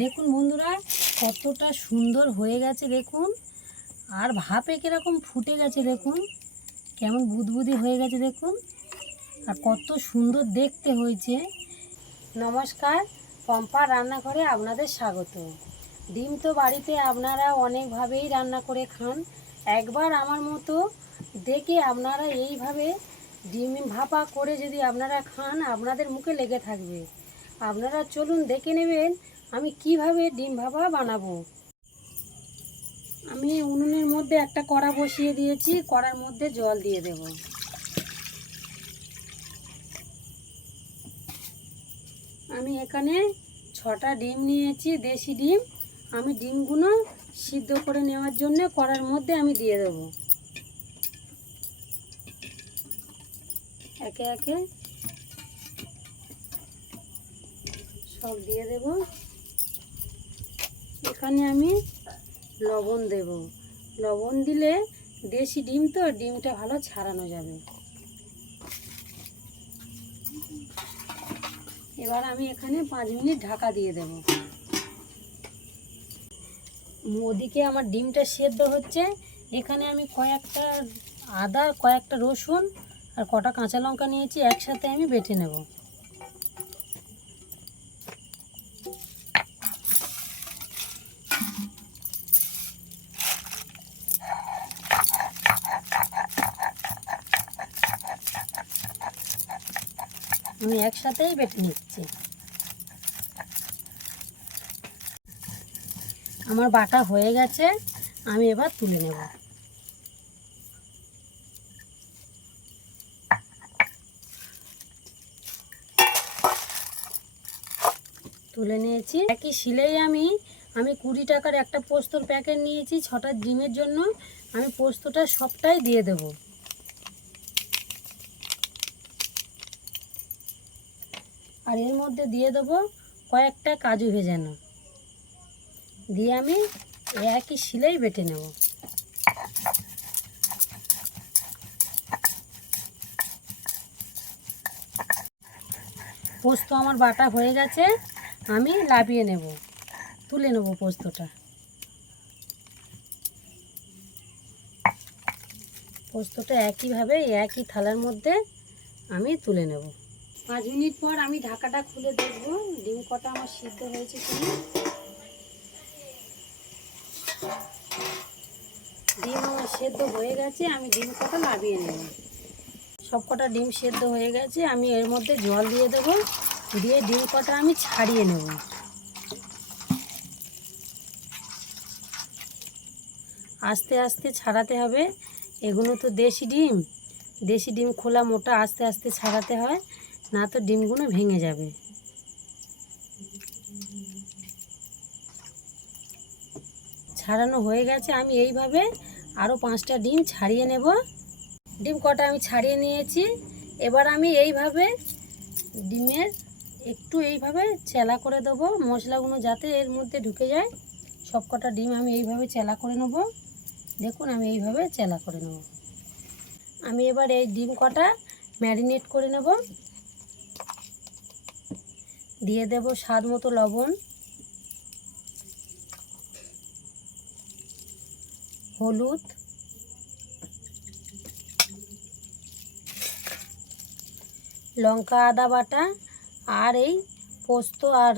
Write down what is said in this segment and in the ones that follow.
দেখুন বন্ধুরা, কতটা সুন্দর হয়ে গেছে দেখুন। আর ভাপে কীরকম ফুটে গেছে দেখুন, কেমন বুদবুদি হয়ে গেছে দেখুন। আর কত সুন্দর দেখতে হয়েছে। নমস্কার, পম্পা রান্নাঘরে আপনাদের স্বাগত। ডিম তো বাড়িতে আপনারা অনেকভাবেই রান্না করে খান। একবার আমার মতো দেখে আপনারা এইভাবে ডিম ভাপা করে যদি আপনারা খান, আপনাদের মুখে লেগে থাকবে। আপনারা চলুন দেখে নেবেন আমি কিভাবে ডিম ভাপা বানাবো। আমি উনুনের মধ্যে একটা কড়া বসিয়ে দিয়েছি, কড়ার মধ্যে জল দিয়ে দেব। আমি এখানে 6টা ডিম নিয়েছি, দেশি ডিম। আমি ডিমগুলো সিদ্ধ করে নেওয়ার জন্য কড়ার মধ্যে আমি দিয়ে দেব। একে একে সব দিয়ে দেব। এখানে আমি লবণ দেব। লবণ দিলে দেশি ডিম তো, ডিমটা ভালো ছাড়ানো যাবে। এবার আমি এখানে 5 মিনিট ঢাকা দিয়ে দেব। ওদিকে আমার ডিমটা সেদ্ধ হচ্ছে। এখানে আমি কয়েকটা আদা, কয়েকটা রসুন আর কটা কাঁচা লঙ্কা নিয়েছি, একসাথে আমি বেটে নেব। আমি একসাথেই বেটে নিচ্ছি। আমার বাটা হয়ে গেছে, আমি এবার তুলে নেব। তুলে নিয়েছি। একই শিলেই আমি 20 টাকার একটা পোস্তর প্যাকেট নিয়েছি 6টা ডিমের জন্য। আমি পোস্তটা সবটাই দিয়ে দেব। আর এর মধ্যে দিয়ে দেব কয়েকটা কাজু ভেজানো, দিয়ে আমি একই শিলেই বেটে নেব। পোস্ত আমার বাটা হয়ে গেছে, আমি লাভিয়ে নেব, তুলে নেব পোস্তটা। পোস্তটা একইভাবে একই থালার মধ্যে আমি তুলে নেব। 5 মিনিট পর আমি ঢাকাটা খুলে দেখব ডিম কটা আমার সিদ্ধ হয়েছে কিনা। ডিম আমার সেদ্ধ হয়ে গেছে, আমি ডিম কটা লাভিয়ে নেব। সব কটা ডিম সেদ্ধ হয়ে গেছে, আমি এর মধ্যে জল দিয়ে দেব, দিয়ে ডিম কটা আমি ছাড়িয়ে নেব। আস্তে আস্তে ছাড়াতে হবে, এগুলো তো দেশি ডিম। দেশি ডিম খোলা মোটা, আস্তে আস্তে ছাড়াতে হয়, না তো ডিমগুলো ভেঙে যাবে। ছাড়ানো হয়ে গেছে, আমি এইভাবে আরও 5টা ডিম ছাড়িয়ে নেব। ডিম কটা আমি ছাড়িয়ে নিয়েছি। এবার আমি এইভাবে ডিমের একটু এইভাবে চেলা করে দেবো, মশলাগুলো যাতে এর মধ্যে ঢুকে যায়। সব কটা ডিম আমি এইভাবে চেলা করে নেব। দেখুন আমি এইভাবে চেলা করে নেব। আমি এবার এই ডিম কটা ম্যারিনেট করে নেব। দিয়ে দেব স্বাদ মতো লবণ, হলুদ, লঙ্কা আদা বাটা, আর এই পোস্ত আর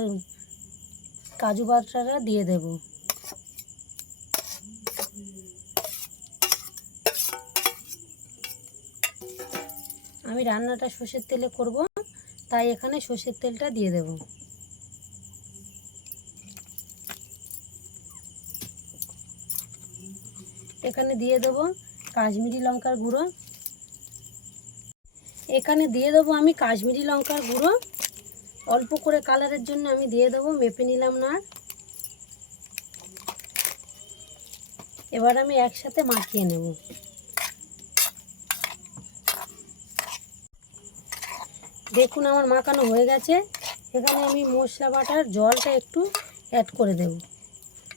কাজু বাটাটা দিয়ে দেব। আমি রান্নাটা সর্ষের তেলে করব, তাই এখানে সর্ষের তেলটা দিয়ে দেব। এখানে দিয়ে দেব কাশ্মীরি লঙ্কার গুঁড়ো। এখানে দিয়ে দেবো আমি কাশ্মীরি লঙ্কার গুঁড়ো, অল্প করে কালারের জন্য আমি দিয়ে দেবো, মেপে নিলাম না। এবার আমি একসাথে মাখিয়ে নেব। দেখুন আমার মাখানো হয়ে গেছে। এখানে আমি মশলা বাটার জলটা একটু অ্যাড করে দেব,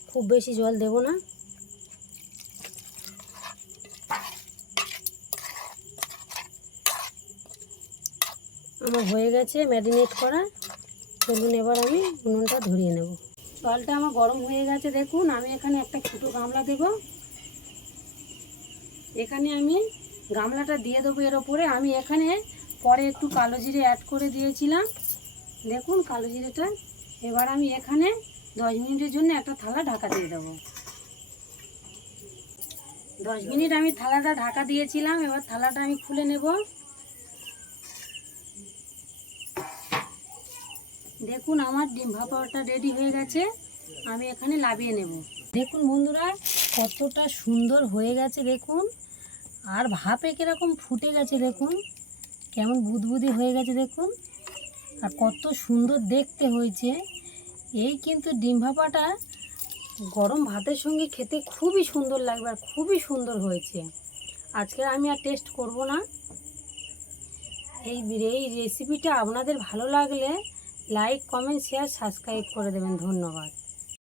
খুব বেশি জল দেব না। আমার হয়ে গেছে ম্যারিনেট করা। চলুন এবার আমি উনুনটা ধরিয়ে নেব। জলটা আমার গরম হয়ে গেছে দেখুন। আমি এখানে একটা ছোটো গামলা দেব। এখানে আমি গামলাটা দিয়ে দেবো এর ওপরে। আমি এখানে পরে একটু কালো জিরে অ্যাড করে দিয়েছিলাম, দেখুন কালো জিরেটা। এবার আমি এখানে 10 মিনিটের জন্য একটা থালা ঢাকা দিয়ে দেবো। 10 মিনিট আমি থালাটা ঢাকা দিয়েছিলাম। এবার থালাটা আমি খুলে নেব। দেখুন আমার ডিম ভাপাটা রেডি হয়ে গেছে। আমি এখানে নামিয়ে নেব। দেখুন বন্ধুরা কতটা সুন্দর হয়ে গেছে দেখুন। আর ভাপে কীরকম ফুটে গেছে দেখুন, কেমন বুদবুদি হয়ে গেছে দেখুন। আর কত সুন্দর দেখতে হয়েছে। এই কিন্তু ডিম ভাপাটা গরম ভাতের সঙ্গে খেতে খুবই সুন্দর লাগবে, আর খুবই সুন্দর হয়েছে। আজকে আমি আর টেস্ট করব না। এই রেসিপিটা আপনাদের ভালো লাগলে লাইক, কমেন্ট, শেয়ার, সাবস্ক্রাইব করে দেবেন। ধন্যবাদ।